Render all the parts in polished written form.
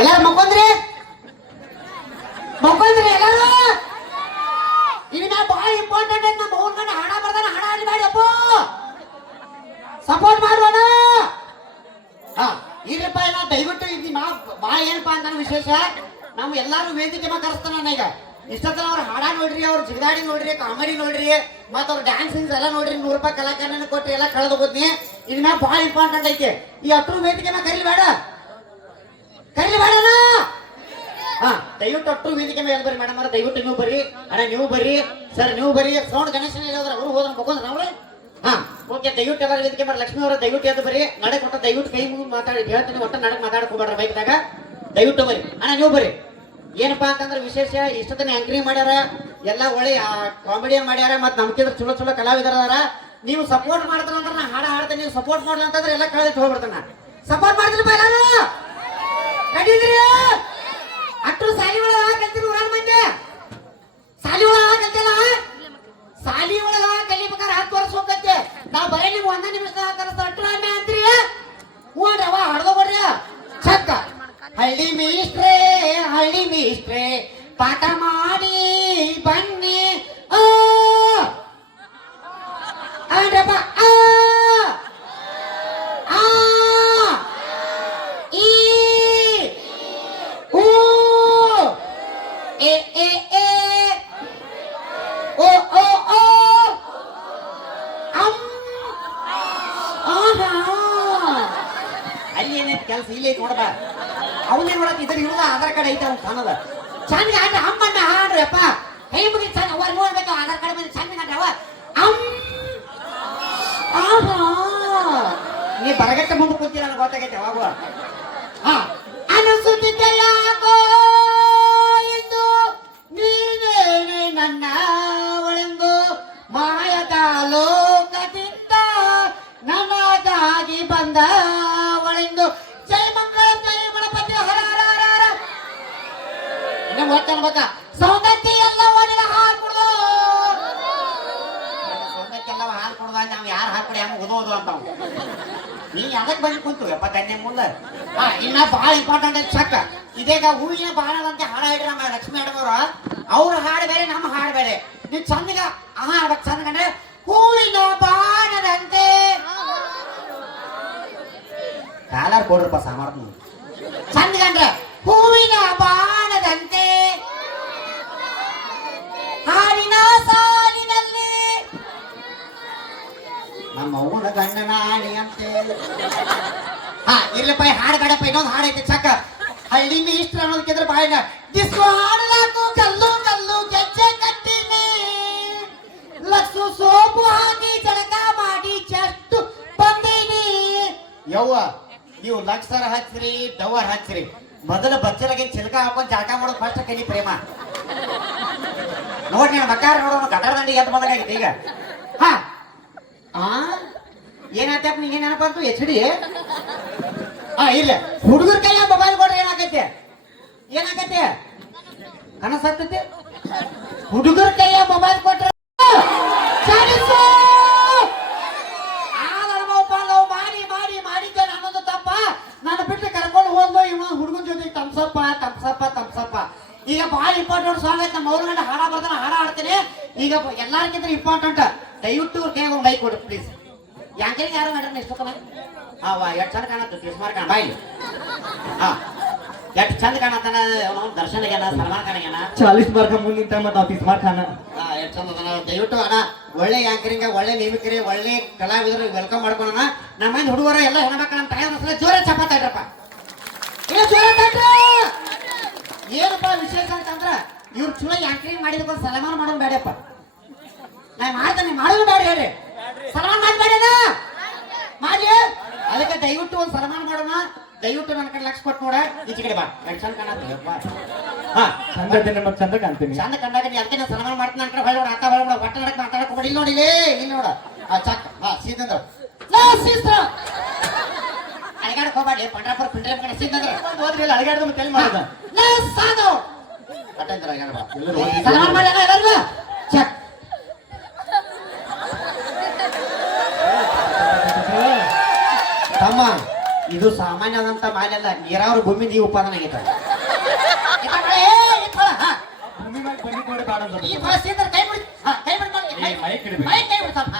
ಎಲ್ಲಾರು ಮಕ್ಕೊಂದ್ರಿ ಎಲ್ಲಾರು. ಇನ್ನ ಬಹಳ ಇಂಪಾರ್ಟೆಂಟ್ ಐತಿ. ನಮ್ಮ ಅವ್ನ ಗಂಡ ಹಣ ಬರ್ದಾನ, ಹಣ ಆಡಬೇಡಿ ಅಪ್ಪ, ಸಪೋರ್ಟ್ ಮಾಡುವಣ. ಹಾ ಇಲ್ಲಪ್ಪ, ನಾ ದಯವಿಟ್ಟು ಇದು ನಾ ಭಾಳ ಏನಪ್ಪ ಅಂತ ವಿಶೇಷ, ನಾವು ಎಲ್ಲಾರು ವೇದಿಕೆ ಮ್ಯಾಗ ಕರೆಸ್ತಾನ. ಈಗ ಇಷ್ಟೊತ್ತನ ಅವ್ರ ಹಾಡ ನೋಡ್ರಿ, ಅವ್ರ ಜಿಗದಾಡಿ ನೋಡ್ರಿ, ಕಾಮಿಡಿ ನೋಡ್ರಿ, ಮತ್ತ ಅವ್ರ ಡ್ಯಾನ್ಸ್ ಎಲ್ಲ ನೋಡ್ರಿ. 100 ರೂಪಾಯಿ ಕಲಾಕಾರನ ಕೊಟ್ರಿ, ಎಲ್ಲ ಕಳೆದು ಹೋದ್ನಿ. ಇದ್ ಮ್ಯಾಗ ಭಾಳ ಇಂಪಾರ್ಟೆಂಟ್ ಐತಿ. ಈ ಹತ್ರ ವೇದಿಕೆ ಮ್ಯಾಗ ಕರೀಲಿ ಬೇಡ ಹಾ ದಯವಿಟ್ಟು ಅಟ್ರು ವೇದಿಕೆ ಮೇಲೆ ಬರ್ರಿ ಮೇಡಮ್. ದಯವಿಟ್ಟು ನೀವು ಬರ್ರಿ, ಅಣ್ಣ ನೀವು ಬರ್ರಿ, ಸರ್ ನೀವು ಬರ್ರಿ. ಸೌಂಡ್ ಗಣೇಶ ಅವ್ರು ಹೋದ್ರ ಮಕ್ಕೊಂಡ್ರ ಅವ್ರೆ. ಹಾ ಓಕೆ, ದಯವಿಟ್ಟು ಎಲ್ಲರೂ ವೇದಿಕೆ ಮಾಡಿ. ಲಕ್ಷ್ಮಿ ಅವರ ದಯವಿಟ್ಟು ಎದ್ದು ಬರ್ರಿ. ನಡೆ ಕೊಟ್ಟ ದಯವಿಟ್ಟು ಕೈ ಮುಗಿ ಮಾತಾಡಿ ಹೇಳ್ತೀನಿ. ಒಟ್ಟ ನಡಕ್ ಮಾತಾಡಕ್ ಹೋಗ್ಬೇಡ್ರ ಬೈಕ್ದಾಗ. ದಯವಿಟ್ಟು ಬರ್ರಿ ಅಣ್ಣ, ನೀವು ಬರ್ರಿ. ಏನಪ್ಪಾ ಅಂತಂದ್ರೆ ವಿಶೇಷ, ಇಷ್ಟೊತ್ತನ ಆಂಕರಿಂಗ್ ಮಾಡ್ಯಾರ, ಎಲ್ಲ ಒಳ್ಳೆ ಕಾಮಿಡಿಯನ್ ಮಾಡ್ಯಾರ, ಮತ್ ನಮ್ಕಿದ್ರ ಚಲೋ ಚಲೋ ಕಲಾವಿದರ. ನೀವು ಸಪೋರ್ಟ್ ಮಾಡ್ತಾರ ಅಂದ್ರೆ ನಾ ಹಾಡ ಹಾಡ್ತೇನೆ. ನೀವು ಸಪೋರ್ಟ್ ಮಾಡ್ಲ ಅಂತಂದ್ರೆ ಎಲ್ಲ ಕಳೆದಿಟ್ಟು ಹೋಗ್ಬಿಡ್ತಾನ. ಸಪೋರ್ಟ್ ಮಾಡ್ತಿರಪ್ಪ ಎಲ್ಲಾರು, ನಡೀದ್ರಿ. ಅಟ್ರು ಸಾಲಿ ಒಳಗ ಕಲ್ತಿರಿ, ಊರಾಗ ಮಂದಿ ಸಾಲಿ ಒಳಗ ಕಲ್ತಿಲ್ಲ. ಸಾಲಿ ಒಳಗ ಕಲಿಬೇಕಾದ್ರೆ 10 ವರ್ಷ ಹೋಗತ್ತೆ. ನಾವ್ ಬರೀ ನೀವು 1 ನಿಮಿಷದಾಗ ಕಲಿಸ್ತಾರ. ಅಟ್ರು ಆಮೆ ಅಂತ್ರಿ ಹ್ಞೂ ಅವ ಹಡ್ದೋ ಬರ್ರಿ ಚಕ್ಕ. ಹಳ್ಳಿ ಮೀಸ್ಟ್ರೆ ಪಾಠ ಮಾಡಿ ಬನ್ನಿ ಅನ್ರಪ್ಪ. ಅಲ್ಲಿ ಏನೈತಿ ಕೆಲಸ, ಇಲ್ಲಿ ಐತಿ ನೋಡಬ. ಅವನೇ ನೋಡಕ್ ಇದ್ರ ಇರುದ ಆಧಾರ್ ಕಾರ್ಡ್ ಐತೆ ಅವ್ನು ಕಾಣದ. ಚಂದ ಆಡ್ರಿ ಅಮ್ಮಣ್ಣ ಹಾಡ್ರಿ ಅಪ್ಪ. ಕೈ ಮುಗಿ ಚಂದ ಅವ್ರ ನೋಡ್ಬೇಕು. ಆಧಾರ್ ಕಾರ್ಡ್ ಬಂದು ಚಂದ ಆಡ್ರಿ ಅವ. ನೀ ಬರಗಟ್ಟ ಮುಂದೆ ಕೂತಿಲ್ಲ ನನಗೆ ಗೊತ್ತಾಗೈತೆ ಅವಾಗ. ಹಾ ಅನಿಸುತ್ತಿದ್ದಲ್ಲ ಎಂದು ನೀನೇನೆ ನನ್ನ ಒಳೆಂದು ಮಾಯದ ಲೋಕದಿಂದ ನನಗಾಗಿ ಬಂದ ಒಳೆಂದು. ಜೈ ಮಂಗಳ ಜೈ ಗಣಪತಿ ಹರ ಹರ ಹರ ಹರ. ಇನ್ನು ಗೊತ್ತನ್ಬೇಕ. ಸೌಂದರ್ಯ ಎಲ್ಲ ಓಡಿನ ಹಾಲು ಕುಡ್ದು, ಸೌಂದರ್ಯ ಎಲ್ಲ ಹಾಲು ಕುಡ್ದ. ನಾವು ಯಾರು ಹಾಲು ಕುಡಿ ಹಂಗ ಓದೋದು ಅಂತ ನೀ ಅದಕ್ಕೆ ಬಂದು ಕುಂತು ಯಪ್ಪ ಕನ್ಯೆ ಮುಂದೆ. ಹಾ ಇನ್ನ ಬಹಳ ಇಂಪಾರ್ಟೆಂಟ್ ಐತಿ ಚಕ್ಕ. ಇದೀಗ ಹೂವಿನ ಬಾಣದಂತೆ ಹಾಡ ಹಿಡ್ರ ನಮ್ಮ ಲಕ್ಷ್ಮಿ ಮೇಡಮ್ ಅವ್ರ ಹಾಡು ಬೇರೆ, ನಮ್ಮ ಹಾಡು ಬೇರೆ. ನೀವು ಚಂದಗ ಹಾಡ್ಬೇಕು. ಚಂದ ಕಂಡ್ರೆ ಹೂವಿನ ಬಾಣದಂತೆ ಕಾಲಾರ್ ಕೊಡ್ರಪ್ಪ ಸಾಮಾರ್ಥ. ಚಂದ ಕಂಡ್ರೆ ಹೂವಿನ ಬಾಣದಂತೆ ಹಾಡಿನ ಸಾಲಿನಲ್ಲಿ ನಮ್ಮ ಅವ್ವನ ಗಂಡನ ಆಣಿ ಅಂತೆ. ಹಾ ಇರ್ಲಪ್ಪ, ಹಾಡು ಬೇಡಪ್ಪ. ಇನ್ನೊಂದು ಹಾಡೈತೆ ಚಕ್ಕ. ಹಳ್ಳಿ ಮೀಸ್ಟ್ರ ಅನ್ನೋದಕ್ಕಿದ್ರೆ ಬಾಯಿನ ದಿಸ್ಕೋ ಹಾಡಲಾಕು ಕಲ್ಲು ಕಲ್ಲು ಗೆಜ್ಜೆ ಕಟ್ಟಿನಿ, ಲಕ್ಸು ಸೋಪು ಹಾಕಿ ಜಳಕ ಮಾಡಿ ಚೆಸ್ಟ್ ಬಂದೀನಿ. ಯವ್ವ ನೀವು ಲಕ್ಷರ ಹಚ್ಚಿರಿ, ಡವರ್ ಹಚ್ಚಿರಿ. ಮೊದಲ ಬಚ್ಚಲಾಗಿ ಚಿಲಕ ಹಾಕೊಂಡು ಜಳಕ ಮಾಡೋದು ಫಸ್ಟ್ ಕಲಿ ಪ್ರೇಮ ನೋಡಿ. ನೀವು ಮಕ್ಕಾರ ನೋಡೋಣ ಗಟರ ದಂಡಿಗೆ ಎದ್ದು ಬಂದಾಗೈತೆ ಈಗ. ಹಾ ಏನಾಯ್ತಪ್ಪ ನಿಂಗೆ ನೆನಪ ಅಂತು HD. ಇಲ್ಲ ಹುಡುಗರ ಕೈಯ ಮೊಬೈಲ್ ಕೊಡ್ರಿ ಏನಾಗೈತೆ ಕನಸತ್ತೈತೆ. ಹುಡುಗರ ಕೈಯ ಮೊಬೈಲ್ ಕೊಟ್ರೆ ಮಾಡಿದ್ದೆ ನನ್ನದು ತಪ್ಪ. ನನ್ನ ಬಿಟ್ಟು ಕರ್ಕೊಂಡು ಹೋದ್ಲು ಇವ ಹುಡುಗನ ಜೊತೆ ತಮ್ಸಪ್ಪ. ಈಗ ಬಹಳ ಇಂಪಾರ್ಟೆಂಟ್ ಸಾಂಗ್ ಐತೆ. ನಮ್ಮ ಅವ್ರ ಗಂಡ ಹಾಡ ಬರ್ತಾನೆ, ಹಾಡ ಹಾಡ್ತೀನಿ. ಈಗ ಎಲ್ಲಾರ್ಗಿಂತ ಇಂಪಾರ್ಟೆಂಟ್. ದಯವಿಟ್ಟು ಅವ್ರ ಕೈಯಾಗ ಒಂದು ಬೈಕ್ ಕೊಡ್ರಿ ಪ್ಲೀಸ್. ಯಾಂಕರಿಗೆ ಯಾರು ಮಾಡ್ರಿ ಇಷ್ಟೊತ್ತನ ಎಷ್ಟು ಚಂದ ಕಾಣತ್ತ ತೀರ್ಸ್ಮಾರ್ ಕಾಣ ಬಾಯಿ. ಹಾ ಎಷ್ಟು ಚಂದ ಕಾಣತ್ತಾನ ದರ್ಶನ್ ಆಗ್ಯಾನ, ಸಲ್ಮಾನ್ ಖಾನ್ ಆಗ್ಯಾನ. 40 ಮಾರ್ಕ ಮುಂದಿನ ಮತ್ತೆ ತೀರ್ಸ್ಮಾರ್ ಖಾನ ಎಷ್ಟು ಚಂದ ಅದಾನ. ದಯವಿಟ್ಟು ಅಣ್ಣ ಒಳ್ಳೆ ಯಾಂಕರಿಂಗ್, ಒಳ್ಳೆ ನೇಮಿಕರಿ, ಒಳ್ಳೆ ಕಲಾವಿದರು ವೆಲ್ಕಮ್ ಮಾಡ್ಕೊಳ್ಳೋಣ. ನಮ್ಮ ಮೈಂಡ್ ಹುಡುಗರ ಎಲ್ಲ ಹೆಣ್ಮಕ್ಳು ನಮ್ಮ ತಾಯಿ ಜೋರ ಚಪಾತ ಇಡ್ರಪ್ಪ. ಇಲ್ಲ ಜೋರ ಏನಪ್ಪ ವಿಶೇಷ ಅಂತಂದ್ರ ಇವ್ರು ಚಲೋ ಯಾಂಕರಿಂಗ್ ಮಾಡಿದಕ್ಕೆ ಸಲ್ಮಾನ್ ಮಾಡೋದು ಬೇಡಪ್ಪ. ನಾ ಮಾಡ್ತಾನೆ, ಮಾಡೋದು ಬೇಡ ಹೇಳ್ರಿ. ಸಲ್ಮಾನ್ ಮಾಡಬೇಡ ಮಾಡಿ. ಅದಕ್ಕೆ ದಯವಿಟ್ಟು ಒಂದು ಸನ್ಮಾನ ಮಾಡೋಣ. ದಯವಿಟ್ಟು ನನ್ನ ಕಡೆ ಲಕ್ಷ ಕೊಟ್ಟು ನೋಡ. ಈಚೆ ಕಡೆ ಬಾ, ಚಂದ ಕಾಣಪ್ಪ. ಹಾ ಚಂದ ಕಾಣ್ತೀನಿ. ಚಂದ ಕಂಡಾಗ ಅದಕ್ಕೆ ನಾನು ಸನ್ಮಾನ ಮಾಡ್ತೀನಿ. ನನ್ನ ಕಡೆ ಹೊಳ್ಳ ಆತ ಹೊಳ್ಳ ಒಟ್ಟ ನಡಕ್ ಮಾತಾಡಕ್ ಇಲ್ಲಿ ನೋಡಿ, ಇಲ್ಲಿ ನೋಡ ಚಕ್. ಹಾ ಸೀದಂದ್ರ ಅಳಗಾಡಕ್ ಹೋಗ್ಬೇಡಿ. ಪಂಡ್ರಾಪುರ ಪಿಂಡ್ರೆ ಕಡೆ ಸೀದಂದ್ರ ಹೋದ್ರಿ ಅಳಗಾಡ್ದ ಮತ್ತೆ ಎಲ್ಲಿ ಮಾಡೋದ ಸನ್ಮಾನ ಮಾಡಿ ಎಲ್ಲರಿಗೂ ಚಕ್. ತಮ್ಮ ಇದು ಸಾಮಾನ್ಯವಾದಂತ ಮಾಲೆಲ್ಲ ನೀರಾವರಿ ಭೂಮಿ ನೀವು ಉತ್ಪಾದನೆ ಆಗೈತೆ ಭೂಮಿ ಮ್ಯಾಗ ಬನ್ನಿ ನೋಡಿ ಬಾಡ ಅಂತ ಈ ಫಲ ಸೀದಾ ಕೈ ಬಿಡಿ ಕೈ ಬಿಡಿ ಏ, ಮೈಕ್ ಇಡ್ಬೇಕು. ಕೈ ಬಿಡಿ ಸ್ವಲ್ಪ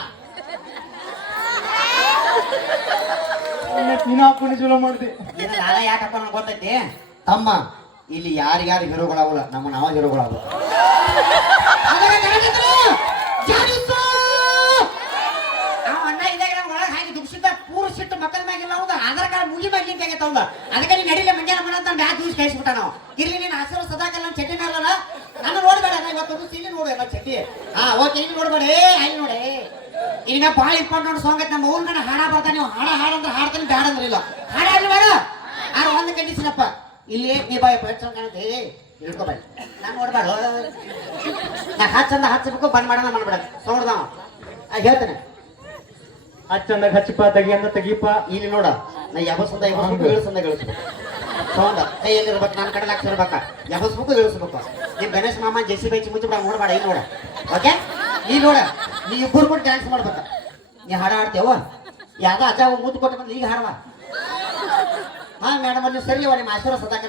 ನೀನು ಹಾಕೊಂಡು ಚಲೋ ಮಾಡ್ದೆ ಇದು ನಾನ ಯಾಕಪ್ಪ ನನಗೆ ಗೊತ್ತೈತಿ ತಮ್ಮ ಇಲ್ಲಿ ಯಾರ್ಯಾರು ಹೀರೋಗಳಾಗಲ್ಲ ನಮ್ಮ ನಾವ ಹೀರೋಗಳಾಗಲ್ಲ ಅಣ್ಣ ಇದಾಗ ನಮ್ಮ ಒಳಗೆ ಹಾಗೆ ದುಡ್ಸಿದ್ದ ಪೂರ ಸಿಟ್ಟು ಮಕ್ಕಳ ಮ್ಯಾಗಿಲ್ಲ ಹೌದು ಆಧಾರ್ ಕಾರ್ಡ್ ಮುಗಿ ಮ್ಯಾಗಿಂತ ಆಗೈತೆ ಹೌದು ಅದಕ್ಕೆ ನೀನು ನಡಿಲೆ ಮುಂಜಾನೆ ಮನ ಅಂತ ಬ್ಯಾಗ್ ಯೂಸ್ ಕಳಿಸ್ಬಿಟ್ಟ ನಾವು ಇರ್ಲಿ ನೀನು ಹಸಿರು ಸದಾಕಲ್ಲ ನಮ್ಮ ಚಟ್ನಿ ಅಲ್ಲ ನನ್ನ ನೋಡ್ಬೇಡ ನಾ ಇವತ್ತು ಇಲ್ಲಿ ನೋಡು ಎಲ್ಲ ಚಟ್ನಿ ಓಕೆ ಇಲ್ಲಿ ನೋಡ್ಬೇಡ ಅಲ್ಲಿ ನೋಡಿ ಈಗ ಭಾಳ ಇಂಪಾರ್ಟೆಂಟ್ ಸಾಂಗ್ ಐತೆ ನಮ್ಮ ಊರ್ ಕಡೆ ಹಾಡ ಬರ್ತಾನೆ ನೀವು ಹಾಡಂದ್ರೆ ಹಾಡ್ತಾನೆ ಬ್ಯಾಡ ಅಂದ್ರೆ ಇಲ್ಲ ಹಾಡ ಆಡ್ಲಿ ಬೇಡ ಆದ್ರೆ ಒಂದು ಕಂಡೀಷನ್ ಅಪ್ಪ ಇಲ್ಲಿ ನೀ ಬಾಯ್ ಕಾಣುತ್ತೆ ಇಳ್ಕೊಬೇಡ ನಾನು ನೋಡ್ಬೇಡ ನಾ ಹಚ್ಚಬೇಕು ಬಂದ್ ಮಾಡೋಣ ಮಾಡ್ಬೇಡ ಸೌಂಡ್ ಹೇಳ್ತೇನೆ ಚಂದಾಗ ಹಚ್ಚಪ್ಪ ತೆಗಿ ಅಂದ ತೆಗಿಪ್ಪ ಇಲ್ಲಿ ನೋಡ ನಾ ಯಾವಸಂದ ಇಳಿಸಂದ ಇಳಿಸ್ಬೇಕು ಸೌಂಡ್ ಕೈಯಲ್ಲಿರ್ಬೇಕು ನನ್ನ ಕಡೆ ಲಕ್ಷ ಇರ್ಬೇಕ ಯಾವಸ್ಬೇಕು ಇಳಿಸ್ಬೇಕು ನೀವ್ ಗಣೇಶ್ ಮಾಮ ಜೆಸಿ ಬೈಚಿ ಮುಚ್ಚಿ ಬಿಡ ನೋಡ್ಬೇಡ ಇಲ್ಲಿ ನೋಡ ಓಕೆ ಈ ನೋಡ ನೀ ಇಬ್ಬರು ಕೂಡ ಡ್ಯಾನ್ಸ್ ಮಾಡ್ಬೇಕ ನೀ ಹಾಡ ಹಾಡ್ತೇವ ಯಾವ್ದೋ ಅಜ್ಜ ಮುದ್ದು ಕೊಟ್ಟು ಬಂದು ಈಗ ಹಾಡುವ ಹಾ ಮೇಡಮ್ ನೀವು ಸರಿ ನಿಮ್ಮ ಆಶೀರ್ವಾದ ಸದಾಕ